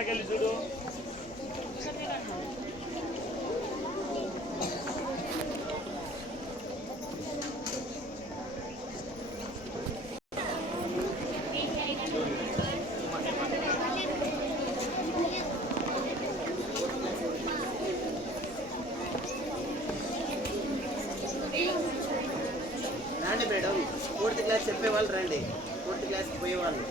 రండి madam, 4th class చెప్పేవాళ్ళు రండి, 4th క్లాస్కి పోయేవాళ్ళు.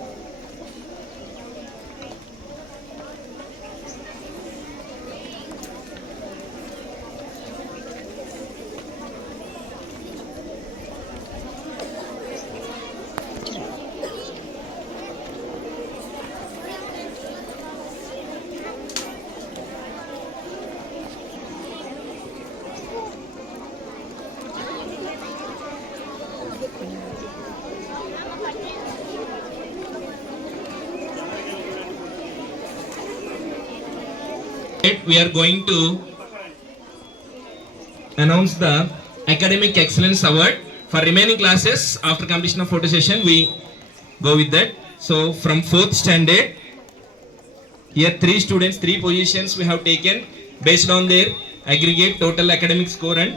We are going to announce the Academic Excellence Award for remaining classes. After completion of photo session, we go with that. So from 4th standard, here 3 students, 3 positions we have taken based on their aggregate total academic score and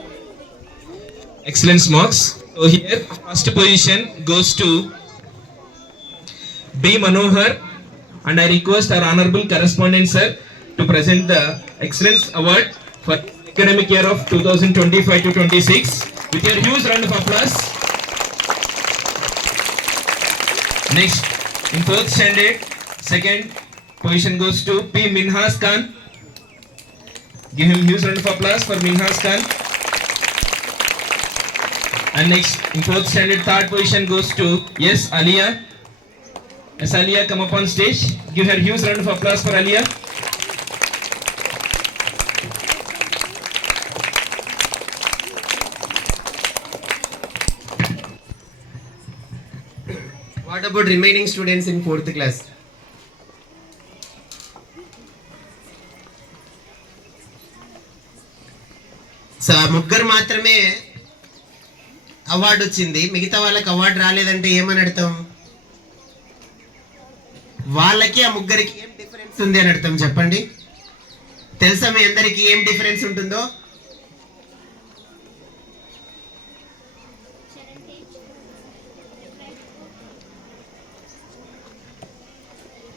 excellence marks. So here first position goes to B. Manohar, and I request our honorable correspondent sir to present the excellence award for academic year of 2025 to 26 with a huge round of applause. Next, in 4th standard, second position goes to P. Minhas Khan. Give him huge round of applause for Minhas Khan. And next, in 4th standard, third position goes to S. Alia. Yes, Alia, come up on stage. Give her huge round of applause for Alia. What about remaining students in 4th class? So ముగ్గురు మాత్రమే award వచ్చింది, మిగతా వాళ్ళకి award రాలేదంటే ఏమని అర్థం? వాళ్ళకి ఆ ముగ్గురికి ఏం డిఫరెన్స్ ఉంది అని అర్థం చెప్పండి. తెలుసా మీ అందరికి ఏం డిఫరెన్స్ ఉంటుందో?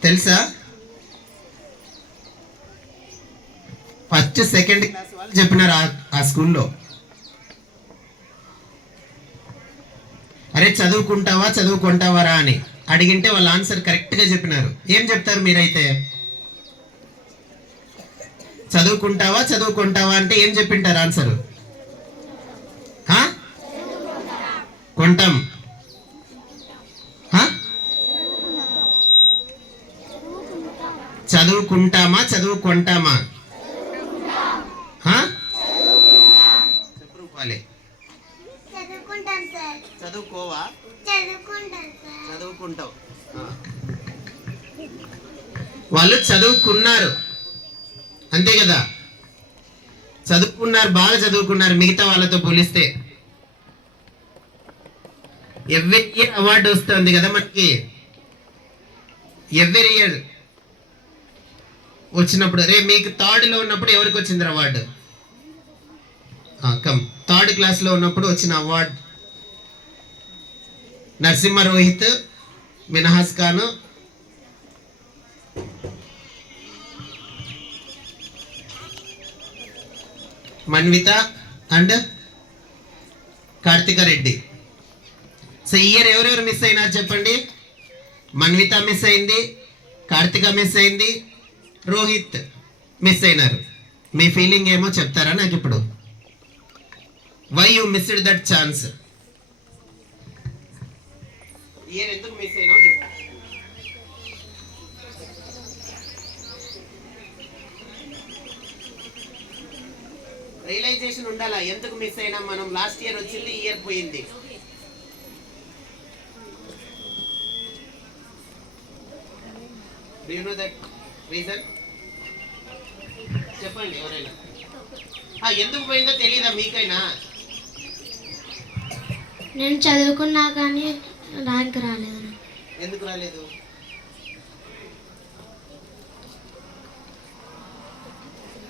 తెలుసా? ఫస్ట్ సెకండ్ క్లాస్ వాళ్ళు చెప్పినారు ఆ స్కూల్లో, అరే చదువుకుంటావా చదువుకుంటావారా అని అడిగింటే వాళ్ళ ఆన్సర్ కరెక్ట్గా చెప్పినారు. ఏం చెప్తారు మీరైతే? చదువుకుంటావా చదువుకుంటావా అంటే ఏం చెప్పింటారు ఆన్సర్? కొంటాం. చదువుకుంటామా చదువుకుంటామా? చెప్పు రూపాలి. చదువుకోవా? చదువుకుంటావు. వాళ్ళు చదువుకున్నారు అంతే కదా, చదువుకున్నారు, బాగా చదువుకున్నారు మిగతా వాళ్ళతో పోలిస్తే. ఎవ్రీ ఇయర్ అవార్డు వస్తుంది కదా మనకి, ఎవ్రీ ఇయర్ వచ్చినప్పుడు. రే మీకు థర్డ్లో ఉన్నప్పుడు ఎవరికి వచ్చింది అవార్డు? కమ్, 3rd క్లాస్లో ఉన్నప్పుడు వచ్చిన award Narasimha Rohit, Minhaj Khan, Manvitha and Karthika Reddy. So ఈ ఇయర్ ఎవరెవరు మిస్ అయినారు చెప్పండి? మన్విత మిస్ అయింది, కార్తిక మిస్ అయింది, రోహిత్ మిస్ అయినారు. మీ ఫీలింగ్ ఏమో చెప్తారా నాకు ఇప్పుడు? Why you missed that chance? Year ఎందుకు మిస్ అయినావు చెప్పు. రియలైజేషన్ ఉండాలా, ఎందుకు మిస్ అయినా మనం? లాస్ట్ ఇయర్ వచ్చింది, ఈ ఇయర్ పోయింది. Do you know that reason? చెప్పండి ఎవరైనా. ఎందుకు పోయిందో తెలియదా మీకైనా? నేను చదువుకున్నా కానీ ర్యాంక్ రాలేదు. ఎందుకు రాలేదు?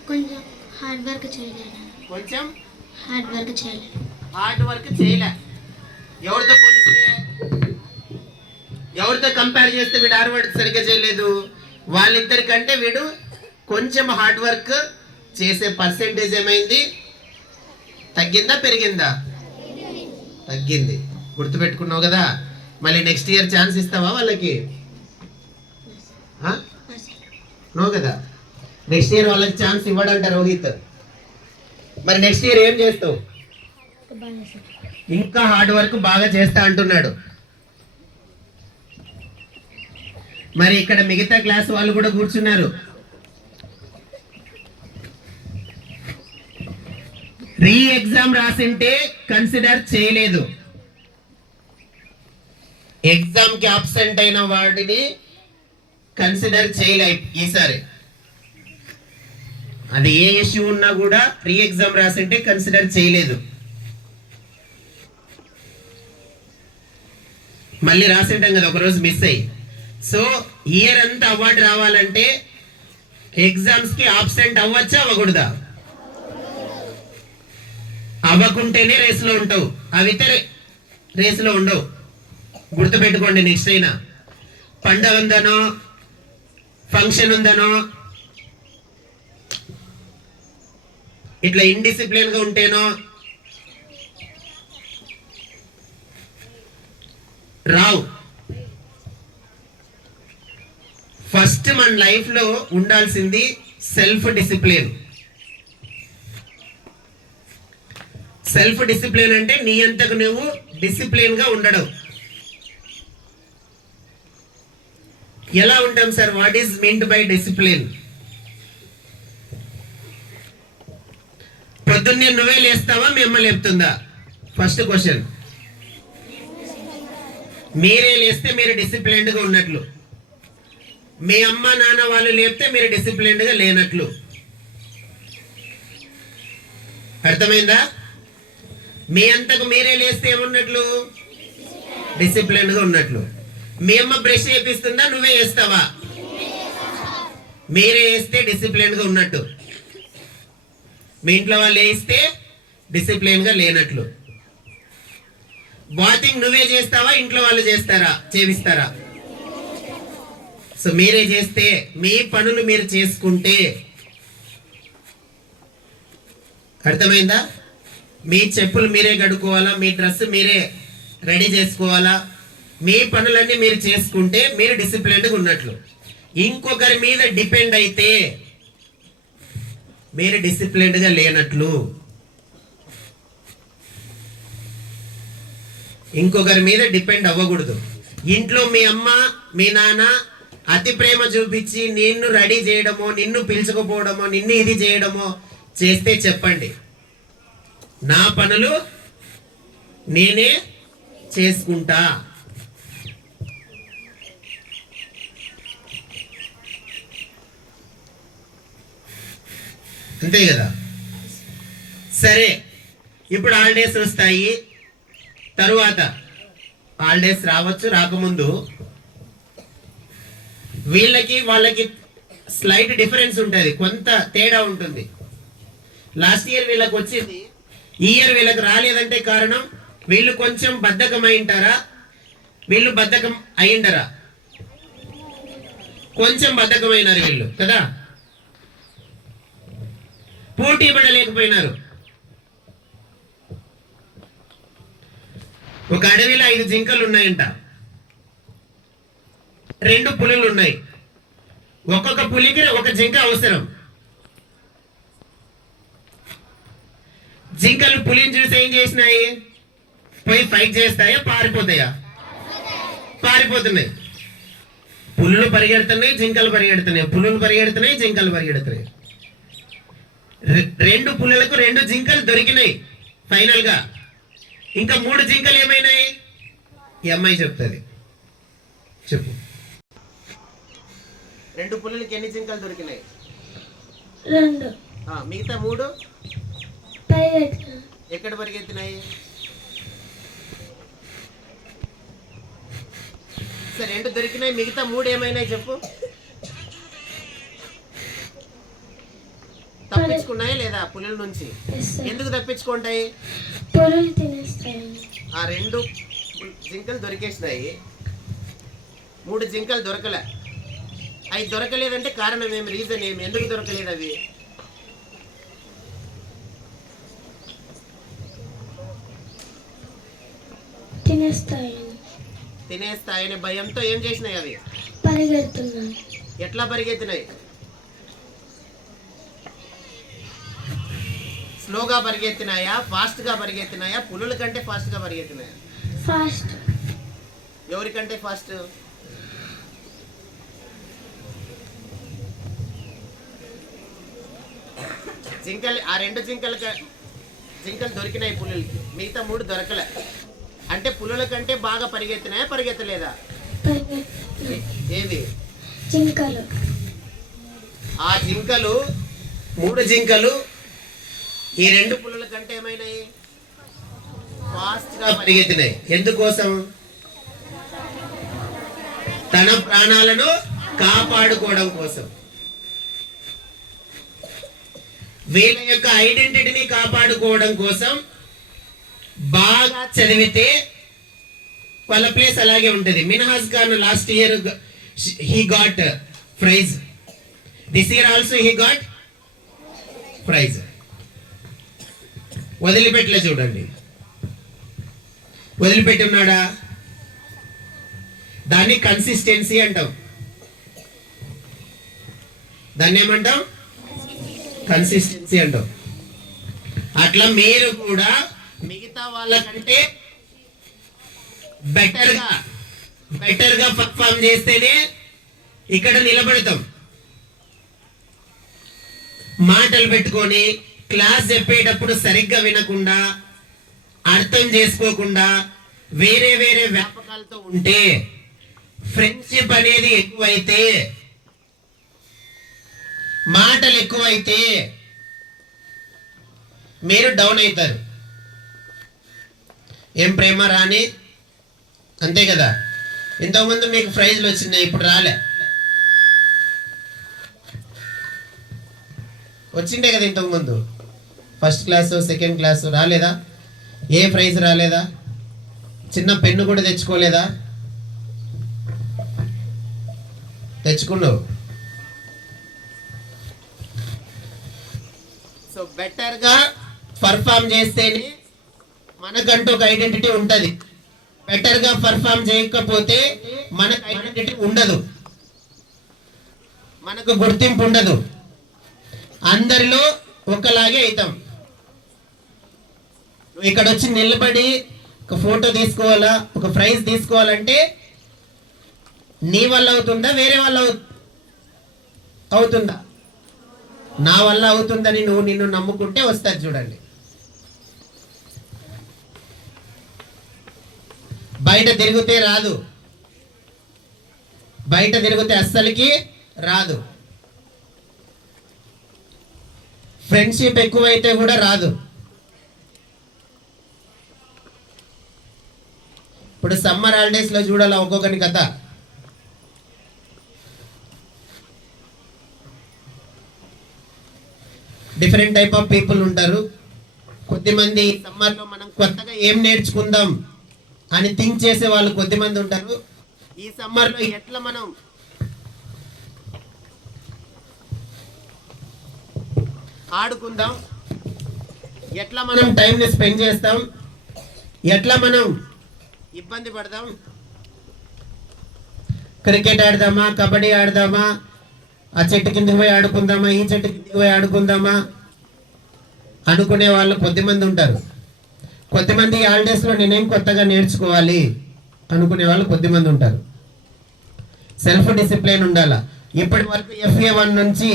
కొంచెం హార్డ్ వర్క్ చేయలేను. కొంచెం హార్డ్ వర్క్ చేయలేను. హార్డ్ వర్క్ చేయలే. ఎవరితో పోలిస్తే, ఎవరితో కంపేర్ చేస్తే వీడు హార్డ్ వర్క్ సరిగ్గా చేయలేదు? వాళ్ళిద్దరికంటే వీడు కొంచెం హార్డ్ వర్క్ చేసే పర్సెంటేజ్ ఏమైంది? తగ్గిందా పెరిగిందా? తగ్గింది. గుర్తుపెట్టుకున్నావు కదా. మళ్ళీ నెక్స్ట్ ఇయర్ ఛాన్స్ ఇస్తావా వాళ్ళకి? నో కదా. నెక్స్ట్ ఇయర్ వాళ్ళకి ఛాన్స్ ఇవ్వడంట రోహిత్. మరి నెక్స్ట్ ఇయర్ ఏం చేస్తావు? ఇంకా హార్డ్ వర్క్ బాగా చేస్తా అంటున్నాడు. మరి ఇక్కడ మిగతా క్లాస్ వాళ్ళు కూడా కూర్చున్నారు. రీ ఎగ్జామ్ రాసింటే కన్సిడర్ చేయలేదు. ఎగ్జామ్ కి అబ్సెంట్ అయిన వాడిని కన్సిడర్ చేయలే ఈసారి. అది ఏ ఇష్యూ ఉన్నా కూడా రీ ఎగ్జామ్ రాసింటే కన్సిడర్ చేయలేదు. మళ్ళీ రాసింటాం కదా ఒకరోజు మిస్ అయ్యి. సో ఇయర్ అంతా అవార్డు రావాలంటే ఎగ్జామ్స్ కి ఆబ్సెంట్ అవ్వచ్చా అవ్వకూడదా? అవ్వకుంటేనే రేసులో ఉంటావు, అవితే రేసులో ఉండవు. గుర్తుపెట్టుకోండి. నెక్స్ట్ అయినా పండగ ఉందనో ఫంక్షన్ ఉందనో ఇట్లా ఇండిసిప్లిన్ గా ఉంటేనో రావు. ఫస్ట్ మన లైఫ్ లో ఉండాల్సింది సెల్ఫ్ డిసిప్లిన్. సెల్ఫ్ డిసిప్లిన్ అంటే నీ అంతకు నువ్వు డిసిప్లిన్ గా ఉండడం. ఎలా ఉంటాం sir? What is meant by discipline? పొద్దున్నే నువ్వే లేస్తావా మీ అమ్మ లేపుతుందా? First question. మీరే లేస్తే మీరు డిసిప్లిన్డ్ గా ఉన్నట్లు, మీ అమ్మ నాన్న వాళ్ళు లేపితే మీరు డిసిప్లిన్డ్ గా లేనట్లు. అర్థమైందా? మీ అంతకు మీరే లేస్తే ఏమున్నట్లు? డిసిప్లిన్ గా ఉన్నట్లు. మీ అమ్మ బ్రష్ చేపిస్తుందా నువ్వే వేస్తావా? మీరే వేస్తే డిసిప్లిన్ గా ఉన్నట్టు. మీ ఇంట్లో వాళ్ళు వేస్తే డిసిప్లిన్ గా లేనట్లు. బాతింగ్ నువ్వే చేస్తావా ఇంట్లో వాళ్ళు చేస్తారా చేపిస్తారా? సో మీరే చేస్తే, మీ పనులు మీరు చేసుకుంటే. అర్థమైందా? మీ చెప్పులు మీరే కడుక్కోవాలా, మీ డ్రెస్ మీరే రెడీ చేసుకోవాలా, మీ పనులన్నీ మీరు చేసుకుంటే మీరు డిసిప్లిన్డ్గా ఉన్నట్లు. ఇంకొకరి మీద డిపెండ్ అయితే మీరు డిసిప్లిన్డ్గా లేనట్లు. ఇంకొకరి మీద డిపెండ్ అవ్వకూడదు. ఇంట్లో మీ అమ్మ మీ నాన్న అతి ప్రేమ చూపించి నిన్ను రెడీ చేయడమో, నిన్ను పిలుచుకోపోవడమో, నిన్ను ఇది చేయడమో చేస్తే చెప్పండి, నా పనులు నేనే చేసుకుంటా. అంతే కదా. సరే, ఇప్పుడు హాలిడేస్ వస్తాయి. తరువాత హాలిడేస్ రావచ్చు, రాకముందు వీళ్ళకి వాళ్ళకి స్లైట్ డిఫరెన్స్ ఉంటుంది, కొంత తేడా ఉంటుంది. లాస్ట్ ఇయర్ వీళ్ళకి వచ్చింది, ఈ ఇయర్ వీళ్ళకి రాలేదంటే కారణం వీళ్ళు కొంచెం బద్ధకం అయింటారా, వీళ్ళు బద్ధకం అయిండరా? కొంచెం బద్ధకమైనారు వీళ్ళు కదా, పోటీ పడలేకపోయినారు. ఒక అడవిలో 5 జింకలు ఉన్నాయంట, 2 పులులు ఉన్నాయి. ఒక్కొక్క పులికి ఒక జింక అవసరం. జింకలు పులిని చూసి ఏం చేసినాయి? పోయి ఫైట్ చేస్తాయా పారిపోతాయా? పారిపోతున్నాయి. పులులు పరిగెడుతున్నాయి, జింకలు పరిగెడుతున్నాయి, పులులు పరిగెడుతున్నాయి, జింకలు పరిగెడుతున్నాయి. 2 పులులకు 2 జింకలు దొరికినాయి ఫైనల్ గా. ఇంకా 3 జింకలు ఏమైనాయి? ఈ అమ్మాయి చెప్తుంది, చెప్పు. 2 పులులకి ఎన్ని జింకలు దొరికినాయి? 2. మిగతా 3 పరిగెత్తాను. ఎక్కడ పరిగెత్తినాయి? సరే, 2 దొరికినాయి, మిగతా 3 ఏమైనాయి చెప్పు. తప్పించుకున్నాయా లేదా పులుల నుంచి? Yes sir. ఎందుకు తప్పించుకుంటాయి? పులులు తినేస్తాయని. ఆ 2 జింకలు దొరికేసినాయి, 3 జింకలు దొరకలే. అవి దొరకలేదంటే కారణం ఏమి, రీజన్ ఏమి, ఎందుకు దొరకలేదు అవి? తినేస్తాయనే భయంతో ఏం చేసినాయి అవి? పరిగెడుతున్నాయి. ఎట్లా పరిగెత్తినాయి? స్లోగా పరిగెత్తినాయా, ఫాస్ట్గా పరిగెత్తినాయా? పులుల కంటే ఫాస్ట్గా పరిగెత్తినాయా? ఫాస్ట్. ఎవరికంటే ఫాస్ట్? జింకలు, ఆ 2 జింకలు దొరికినాయి పులులకి, మిగతా 3 దొరకలే. అంటే పులుల కంటే బాగా పరిగెత్తినాయా, పరిగెత్తలేదా? ఏది? జింకలు. ఆ జింకలు, 3 జింకలు ఈ 2 పులుల కంటే ఏమైనాయి? ఫాస్ట్ గా పరిగెత్తినాయి. ఎందుకోసం? తన ప్రాణాలను కాపాడుకోవడం కోసం. వీళ్ళ యొక్క ఐడెంటిటీని కాపాడుకోవడం కోసం బాగా చదివితే వాళ్ళ ప్లేస్ అలాగే ఉంటుంది. Minhaj Khan last year he got prize, this year also he got prize. వదిలిపెట్టలే, చూడండి, వదిలిపెట్టి ఉన్నాడా? దాన్ని కన్సిస్టెన్సీ అంటాం. దాన్ని ఏమంటాం? కన్సిస్టెన్సీ అంటాం. అట్లా మీరు కూడా మిగతా వాళ్ళకంటే బెటర్ గా పర్ఫామ్ చేస్తేనే ఇక్కడ నిలబడతాం. మాటలు పెట్టుకొని క్లాస్ చెప్పేటప్పుడు సరిగ్గా వినకుండా, అర్థం చేసుకోకుండా, వేరే వేరే వ్యాపకాలతో ఉంటే, ఫ్రెండ్షిప్ అనేది ఎక్కువైతే, మాటలు ఎక్కువైతే మీరు డౌన్ అవుతారు. ఏం ప్రేమ రాని, అంతే కదా. ఇంతకుముందు మీకు ప్రైజ్లు వచ్చినాయి, ఇప్పుడు రాలే. వచ్చిండే కదా ఇంతకుముందు, ఫస్ట్ క్లాసు, సెకండ్ క్లాసు రాలేదా? ఏ ప్రైజ్ రాలేదా? చిన్న పెన్ను కూడా తెచ్చుకోలేదా? తెచ్చుకున్నావు. సో బెటర్గా పర్ఫామ్ చేస్తేనే మనకంటూ ఒక ఐడెంటిటీ ఉంటుంది. బెటర్గా పర్ఫామ్ చేయకపోతే మనకు ఐడెంటిటీ ఉండదు, మనకు గుర్తింపు ఉండదు. అందరిలో ఒకలాగే అవుతాం. ఇక్కడ వచ్చి నిలబడి ఒక ఫోటో తీసుకోవాలా, ఒక ప్రైజ్ తీసుకోవాలంటే నీ వల్ల అవుతుందా, వేరే వల్ల అవుతుందా? నా వల్ల అవుతుందని నువ్వు నిన్ను నమ్ముకుంటే వస్తుంది. చూడండి, బయట తిరిగితే రాదు, బయట తిరిగితే అస్సలకి రాదు. ఫ్రెండ్షిప్ ఎక్కువైతే కూడా రాదు. ఇప్పుడు సమ్మర్ హాలిడేస్ లో చూడాలా ఒక్కొక్కరి కథ. డిఫరెంట్ టైప్ ఆఫ్ పీపుల్ ఉంటారు. కొద్దిమంది సమ్మర్ లో మనం కొత్తగా ఏం నేర్చుకుందాం అని థింక్ చేసే వాళ్ళు కొద్దిమంది ఉంటారు. ఈ సమ్మర్ లో ఎట్లా మనం ఆడుకుందాం, ఎట్లా మనం టైంని స్పెండ్ చేస్తాం, ఎట్లా మనం ఇబ్బంది పడదాం, క్రికెట్ ఆడదామా, కబడ్డీ ఆడదామా, ఆ చెట్టు కిందకి పోయి ఆడుకుందామా, ఈ చెట్టు కిందకి పోయి ఆడుకుందామా అనుకునే వాళ్ళు కొద్దిమంది ఉంటారు. కొద్దిమంది హాలిడేస్లో నేనేం కొత్తగా నేర్చుకోవాలి అనుకునే వాళ్ళు కొద్దిమంది ఉంటారు. సెల్ఫ్ డిసిప్లిన్ ఉండాలా. ఇప్పటి వరకు FA1 నుంచి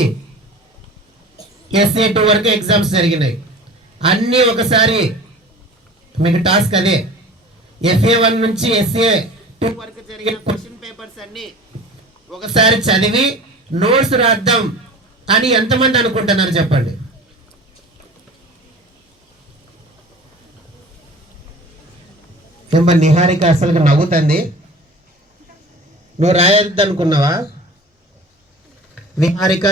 SA2 వరకు ఎగ్జామ్స్ జరిగినాయి. అన్నీ ఒకసారి మీకు టాస్క్ అదే. FA1 నుంచి SA2 వరకు జరిగిన క్వశ్చన్ పేపర్స్ అన్ని ఒకసారి చదివి నోట్స్ రాద్దాం అని ఎంతమంది అనుకుంటున్నారు చెప్పండి? ఏమో నిహారిక అసలు నవ్వుతుంది. నువ్వు రాయద్దు అనుకున్నావా? Niharika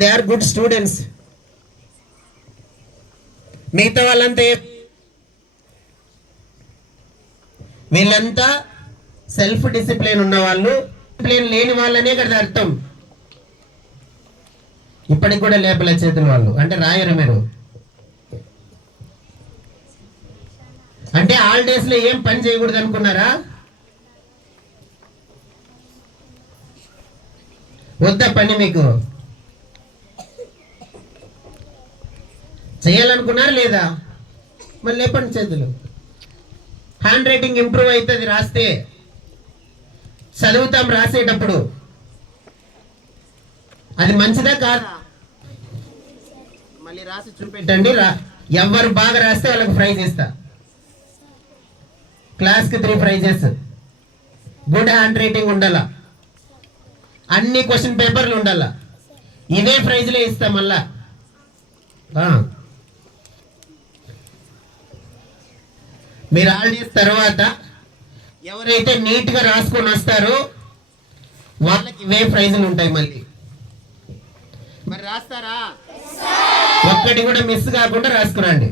they are good students. మిగతా వాళ్ళంతా వీళ్ళంతా సెల్ఫ్ డిసిప్లిన్ ఉన్న వాళ్ళు, డిసిప్లిన్ లేని వాళ్ళనే కదా అర్థం. ఇప్పటికి కూడా లేపలే చేతుల వాళ్ళు, అంటే రాయరు మీరు. అంటే హాలిడేస్ లో ఏం పని చేయకూడదు అనుకున్నారా? వద్దా పని మీకు? చేయాలనుకున్నారు లేదా? మరి లేపండి చేతులు. హ్యాండ్ రైటింగ్ ఇంప్రూవ్ అవుతుంది రాస్తే, చదువుతాం రాసేటప్పుడు. అది మంచిదా కాదా? మళ్ళీ రాసి చూపెట్టండి. ఎవరు బాగా రాస్తే వాళ్ళకి ప్రైజ్ ఇస్తా. క్లాస్కి 3 ప్రైజెస్. గుడ్ హ్యాండ్ రైటింగ్ ఉండాలా, అన్ని క్వశ్చన్ పేపర్లు ఉండాలా, ఇవే ప్రైజ్లే ఇస్తా మళ్ళా. మీరు హాలిడేస్ తర్వాత ఎవరైతే నీట్గా రాసుకొని వస్తారో వాళ్ళకి ఇవే ప్రైజులు ఉంటాయి మళ్ళీ. మరి రాస్తారా? ఒక్కటి కూడా మిస్ కాకుండా రాసుకురండి.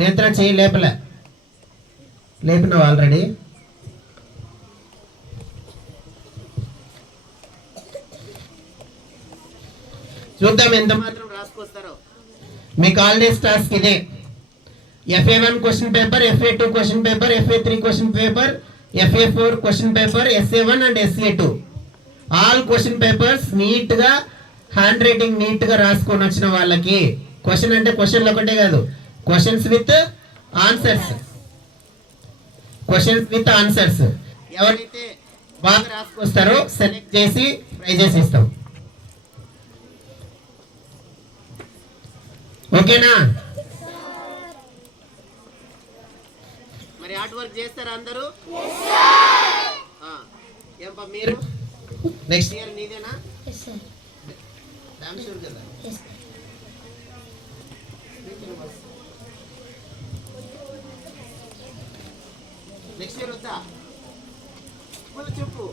నేత్ర చేయి లేపినావు ఆల్రెడీ. చూద్దాం ఎంత మాత్రం రాసుకొస్తారో. మీకు హాలిడేస్ టాస్క్ ఇదే. FA1 question paper, FA2 question paper, FA3 question paper, FA4 question paper, SA1 and SA2 all question papers neat గా హ్యాండ్ రైటింగ్ నీట్ గా రాసుకొని వచ్చిన వాళ్ళకి. క్వశ్చన్ అంటే క్వశ్చన్లు ఒకటే కాదు, questions with answers. Questions with answers ఎవరైతే బాగా రాసుకొస్తారో సెలెక్ట్ చేసి ప్రైజెస్ ఇస్తాం. ఓకేనా? మరి హార్డ్ వర్క్ చేస్తారా అందరూ? ఏంపా మీరు నెక్స్ట్ ఇయర్ నీదేనా? షూర్ కదా? నెక్స్ట్ ఇయర్ వద్దా? చెప్పు.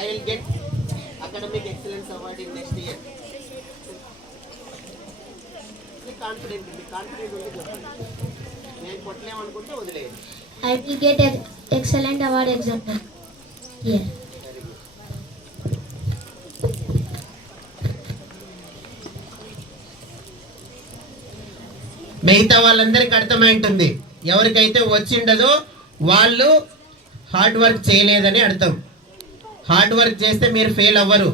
I will get academic excellence award in next year. Confident ఉంది చెప్పండి. నేను కొట్టలేమనుకుంటే వదిలేదు. I will get an excellent award exam. Yeah. మిగతా వాళ్ళందరికీ అర్థమై ఉంటుంది. ఎవరికైతే వచ్చిండదో వాళ్ళు హార్డ్ వర్క్ చేయలేదని అర్థం. హార్డ్ వర్క్ చేస్తే మీరు ఫెయిల్ అవ్వరు.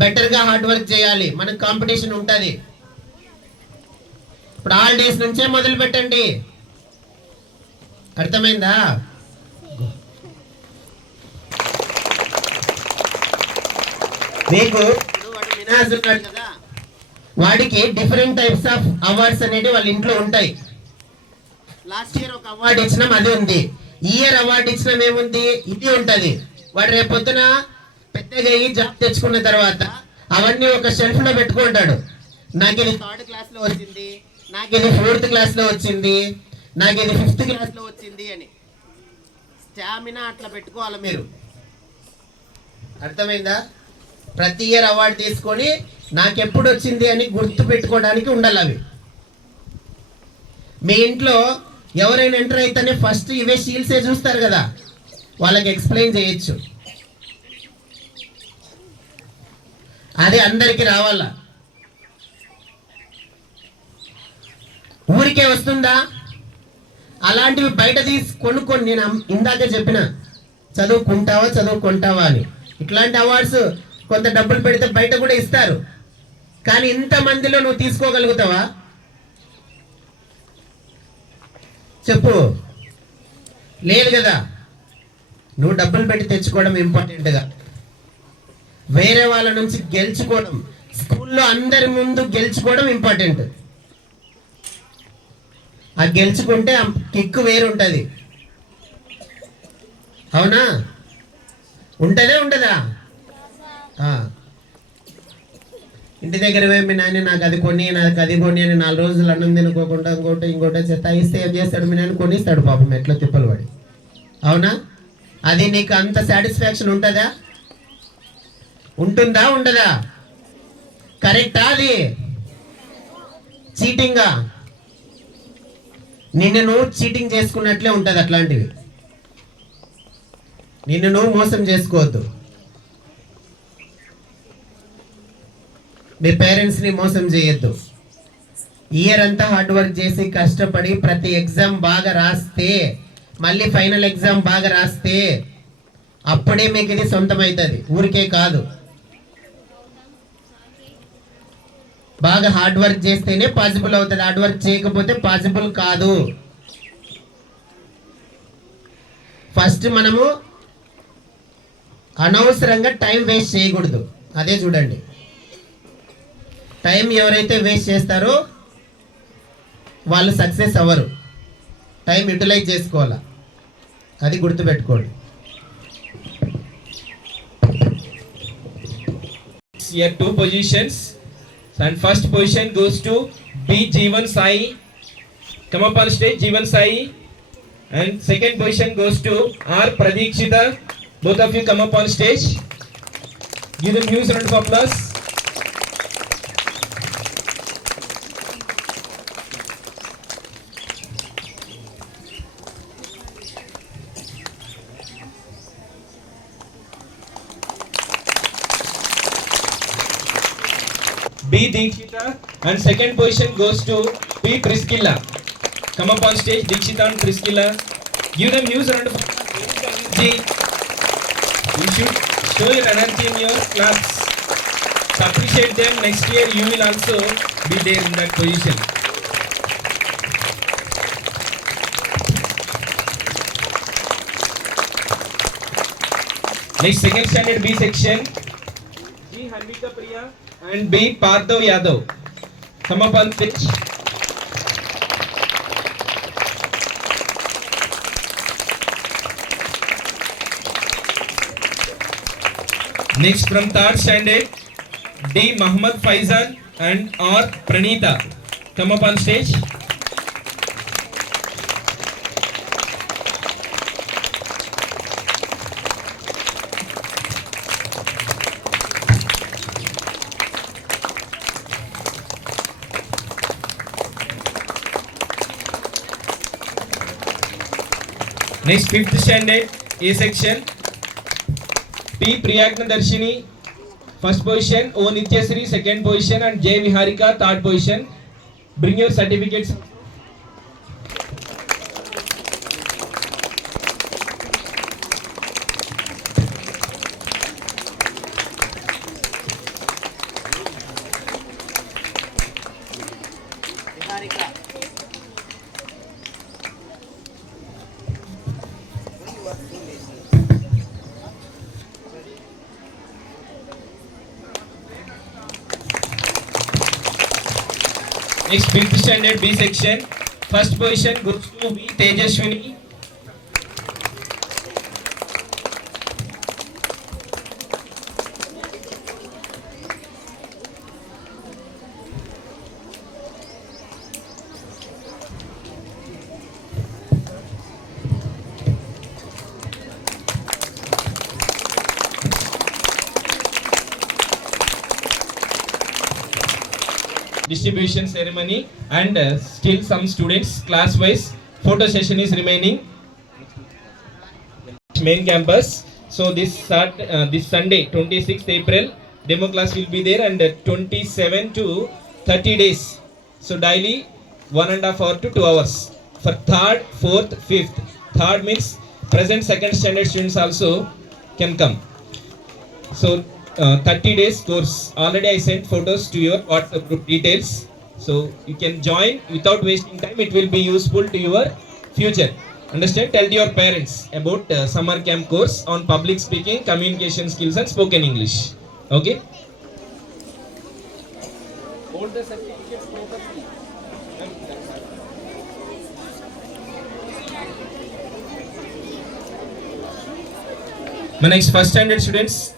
బెటర్గా హార్డ్ వర్క్ చేయాలి. మనకు కాంపిటీషన్ ఉంటుంది. ఇప్పుడు హాలిడేస్ నుంచే మొదలు పెట్టండి. అర్థమైందా? మీకు వాడు మినాజ్ ఉన్నాడు కదా, వాడికి డిఫరెంట్ టైప్స్ ఆఫ్ అవార్డ్స్ అనేవి వాళ్ళ ఇంట్లో ఉంటాయి. లాస్ట్ ఇయర్ ఒక అవార్డు ఇచ్చినాం, అది ఉంది. ఈ ఇయర్ అవార్డు ఇచ్చినాం, ఏముంది, ఇది ఉంటుంది. వాడు రేపొద్దున పెద్దగా అయ్యి జాబ్ తెచ్చుకున్న తర్వాత అవన్నీ ఒక షెల్ఫ్ లో పెట్టుకుంటాడు. నాకు ఇది 3rd క్లాస్ లో వచ్చింది, నాకు ఇది 4th క్లాస్ లో వచ్చింది, నాకు ఇది 5th క్లాస్ లో వచ్చింది అని. స్టామినా అట్లా పెట్టుకోవాలి మీరు. అర్థమైందా? ప్రతి ఇయర్ అవార్డు తీసుకొని నాకు ఎప్పుడు వచ్చింది అని గుర్తు పెట్టుకోవడానికి ఉండాలి అవి. మీ ఇంట్లో ఎవరైనా ఎంటర్ అయితేనే ఫస్ట్ ఇవే షీల్డ్సే చూస్తారు కదా, వాళ్ళకి ఎక్స్ప్లెయిన్ చేయొచ్చు. అది అందరికీ రావాలా. ఊరికే వస్తుందా? అలాంటివి బయట తీసి కొనుక్కొని, నేను ఇందాకే చెప్పిన చదువుకుంటావా అని. ఇట్లాంటి అవార్డ్స్ కొంత డబ్బులు పెడితే బయట కూడా ఇస్తారు. కానీ ఇంతమందిలో నువ్వు తీసుకోగలుగుతావా చెప్పు? లేదు కదా. నువ్వు డబ్బులు పెట్టి తెచ్చుకోవడం ఇంపార్టెంట్గా, వేరే వాళ్ళ నుంచి గెలుచుకోవడం, స్కూల్లో అందరి ముందు గెలుచుకోవడం ఇంపార్టెంట్. ఆ గెలుచుకుంటే ఆ కిక్కు వేరు ఉంటుంది. అవునా? ఉంటుందే ఉండదా? ఇంటి దగ్గర మీ నాన్న నాకు అది కొని, నాకు అది కొని అని 4 రోజులు అన్నం తినుకోకుండా ఇంకోటి చేస్తా ఇస్తే ఏం చేస్తాడు? మీ నాన్న కొనిస్తాడు పాపం, ఎట్లా తిప్పలు పడి. అవునా? అది నీకు అంత సాటిస్ఫాక్షన్ ఉంటుందా? ఉంటుందా ఉండదా? కరెక్టా? అది చీటింగా? నిన్ను నువ్వు చీటింగ్ చేసుకున్నట్లే ఉంటుంది. అట్లాంటివి నిన్ను నువ్వు మోసం చేసుకోవద్దు. మీ పేరెంట్స్ని మోసం చేయొద్దు. ఇయర్ అంతా హార్డ్ వర్క్ చేసి కష్టపడి ప్రతి ఎగ్జామ్ బాగా రాస్తే, మళ్ళీ ఫైనల్ ఎగ్జామ్ బాగా రాస్తే అప్పుడే మీకు ఇది సొంతమవుతుంది, ఊరికే కాదు. బాగా హార్డ్ వర్క్ చేస్తేనే పాసిబుల్ అవుతుంది. హార్డ్ వర్క్ చేయకపోతే పాసిబుల్ కాదు. ఫస్ట్ మనము అనవసరంగా టైం వేస్ట్ చేయకూడదు. అదే చూడండి, టైం ఎవరైతే వేస్ట్ చేస్తారో వాళ్ళు సక్సెస్ అవ్వరు. టైం యూటిలైజ్ చేసుకోవాలా, అది గుర్తుపెట్టుకోండి. Here 2 positions, and first position goes to B. Jeevan Sai. Come up on stage, Jeevan Sai. And second position goes to R. Pradikshita. Both of you come up on stage. Give them huge round of applause. B. Dikshita, and second position goes to P. Priskilla. Come up on stage, Dikshita and Priskilla. Give them huge round of applause. You should show your energy in your class. To appreciate them, next year you will also be there in that position. Next, second standard B section, G. Hanvika Priya and B. Parthav Yadav. Come up on stage. Next, from third standard, D. Muhammad Faizan and R. Pranita. Come up on stage. Next, fifth standard A section, P. Priyagna Darshini, first position, O. Nityasri, second position, and J. Viharika, third position. Bring your certificates. Next, fifth standard B section, first position goes to V. Tejaswini. Distribution ceremony, and still some students class wise photo session is remaining. Main campus. So this Sunday 26th April demo class will be there, and 27 to 30 days. So daily 1.5 hour to 2 hours for third, fourth, fifth. Third means present second standard students also can come. So 30 days course. Already I sent photos to your WhatsApp group details. So you can join without wasting time. It will be useful to your future. Understand? Tell your parents about summer camp course on public speaking, communication skills and spoken English. Okay? Hold the certificates properly. My next first standard students,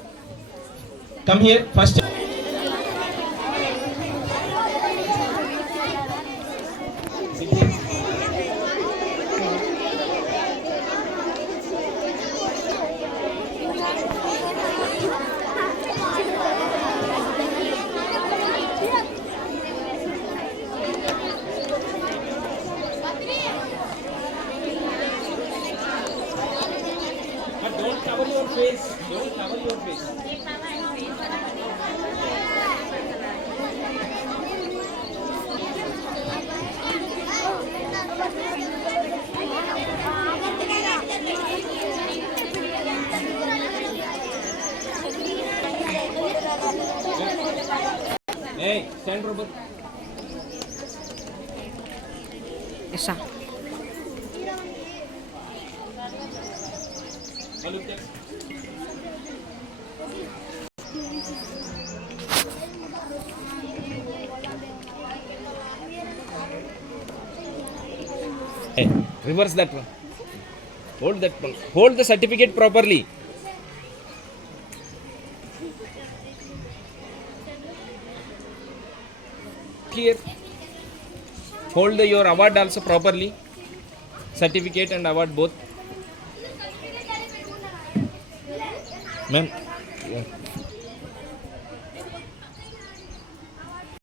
come here first. cover your face. Don't cover your face. Hey, stand proper. Yes, sir. Look there. Hey, reverse that one. Hold that one. Hold the certificate properly. Clear. Hold your award also properly. Certificate and award both. Ma'am.